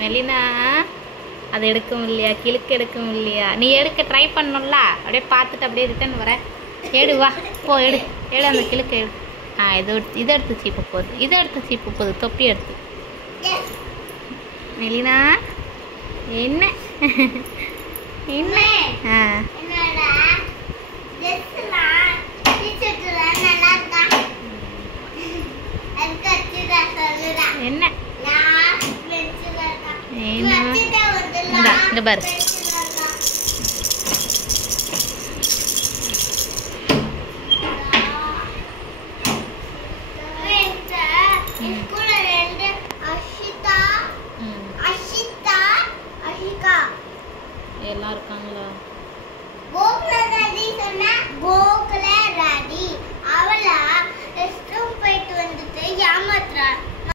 மெலினா அதை எடுக்க முடியலையா, கிழக்கு எடுக்க முடியலையா? நீ எடுக்க ட்ரை பண்ணணும்ல, அப்படியே பார்த்துட்டு அப்படியே ரிட்டர்ன் வர. எடு வா, போ எடு எடு அந்த கிழக்கு எடு. இதை எடுத்து சீப்பு போகுது, இதை எடுத்து சீப்பு போகுது, தொப்பி எடுத்து. மெலினா என்ன என்ன? என்ன இங்க பாரு. எல்லாம் இருக்காங்களா? அவளா ரெஸ்ட் ரூம் போயிட்டு வந்துட்டு ஏமாத்துறா.